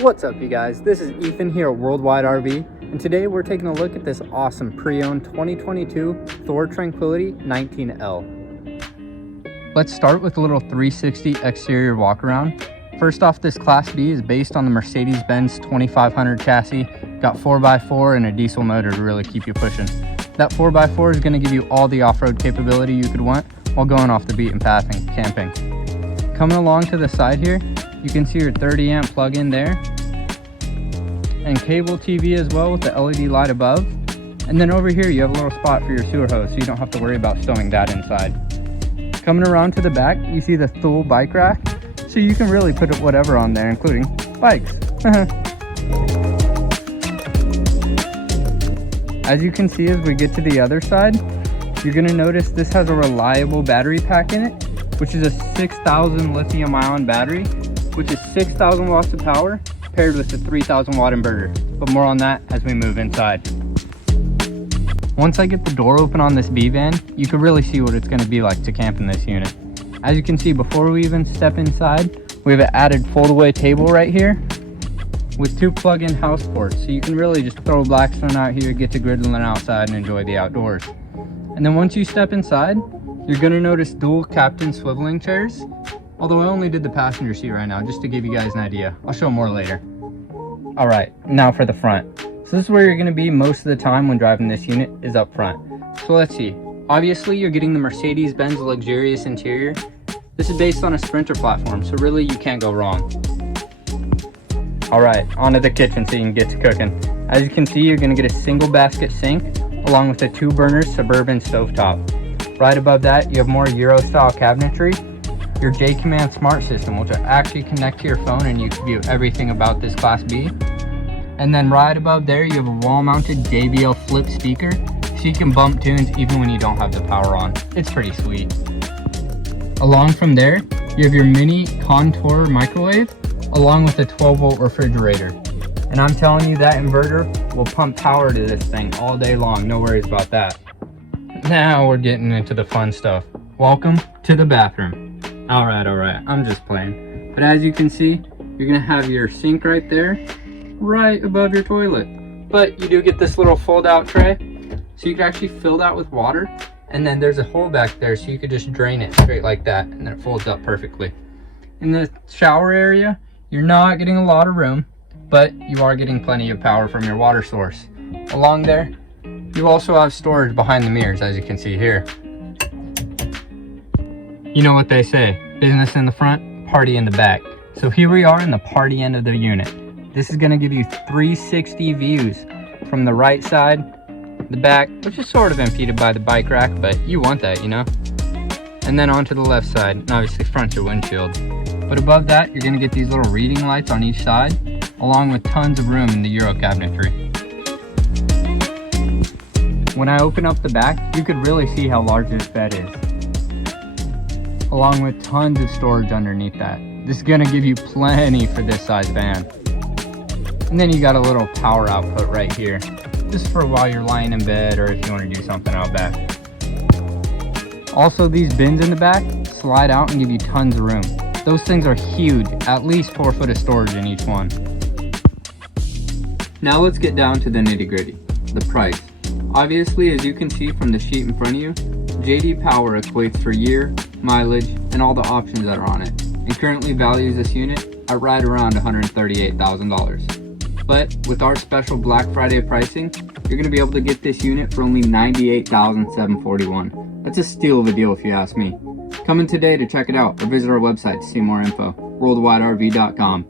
What's up, you guys? This is Ethan here at WorldWide RV, and today we're taking a look at this awesome pre-owned 2022 Thor Tranquility 19L. Let's start with a little 360 exterior walk around. First off, this Class B is based on the Mercedes-Benz 2500 chassis. Got 4x4 and a diesel motor to really keep you pushing. That 4x4 is going to give you all the off-road capability you could want while going off the beaten path and camping. Coming along to the side here, you can see your 30 amp plug-in there, and cable TV as well with the LED light above. And then over here you have a little spot for your sewer hose, so you don't have to worry about stowing that inside. Coming around to the back, you see the Thule bike rack, so you can really put whatever on there, including bikes. As you can see, as we get to the other side, you're going to notice this has a reliable battery pack in it, which is a 6,000 lithium-ion battery, which is 6,000 watts of power paired with a 3,000 watt inverter. But more on that as we move inside. Once I get the door open on this B-van, you can really see what it's going to be like to camp in this unit. As you can see, before we even step inside, we have an added fold-away table right here with two plug-in house ports, so you can really just throw a Blackstone out here, get to griddling outside, and enjoy the outdoors. And then once you step inside, you're going to notice dual captain swiveling chairs. Although I only did the passenger seat right now, just to give you guys an idea. I'll show more later. All right, now for the front. So this is where you're going to be most of the time when driving this unit, is up front. So let's see. Obviously, you're getting the Mercedes-Benz luxurious interior. This is based on a Sprinter platform, so really you can't go wrong. All right, onto the kitchen so you can get to cooking. As you can see, you're going to get a single basket sink along with a 2-burner Suburban stovetop. Right above that, you have more Euro-style cabinetry. Your J-Command smart system, which will actually connect to your phone and you can view everything about this Class B. And then right above there, you have a wall-mounted JBL flip speaker, so you can bump tunes even when you don't have the power on. It's pretty sweet. Along from there, you have your mini Contour microwave, along with a 12-volt refrigerator. And I'm telling you, that inverter will pump power to this thing all day long. No worries about that. Now we're getting into the fun stuff. Welcome to the bathroom. All right, I'm just playing. But as you can see, you're gonna have your sink right there, right above your toilet. But you do get this little fold-out tray, so you can actually fill that with water. And then there's a hole back there, so you could just drain it straight like that, and then it folds up perfectly. In the shower area, you're not getting a lot of room, but you are getting plenty of power from your water source. Along there, you also have storage behind the mirrors, as you can see here. You know what they say, business in the front, party in the back. So here we are in the party end of the unit. This is gonna give you 360 views from the right side, the back, which is sort of impeded by the bike rack, but you want that, you know? And then onto the left side, and obviously front your windshield. But above that, you're gonna get these little reading lights on each side, along with tons of room in the Euro cabinetry. When I open up the back, you could really see how large this bed is, along with tons of storage underneath that. This is gonna give you plenty for this size van. And then you got a little power output right here, just for while you're lying in bed or if you wanna do something out back. Also, these bins in the back slide out and give you tons of room. Those things are huge, at least 4 foot of storage in each one. Now let's get down to the nitty gritty, the price. Obviously, as you can see from the sheet in front of you, JD Power equates for year, mileage, and all the options that are on it, and currently values this unit at right around $138,000. But with our special Black Friday pricing, you're going to be able to get this unit for only $98,741. That's a steal of a deal if you ask me. Come in today to check it out or visit our website to see more info, worldwiderv.com.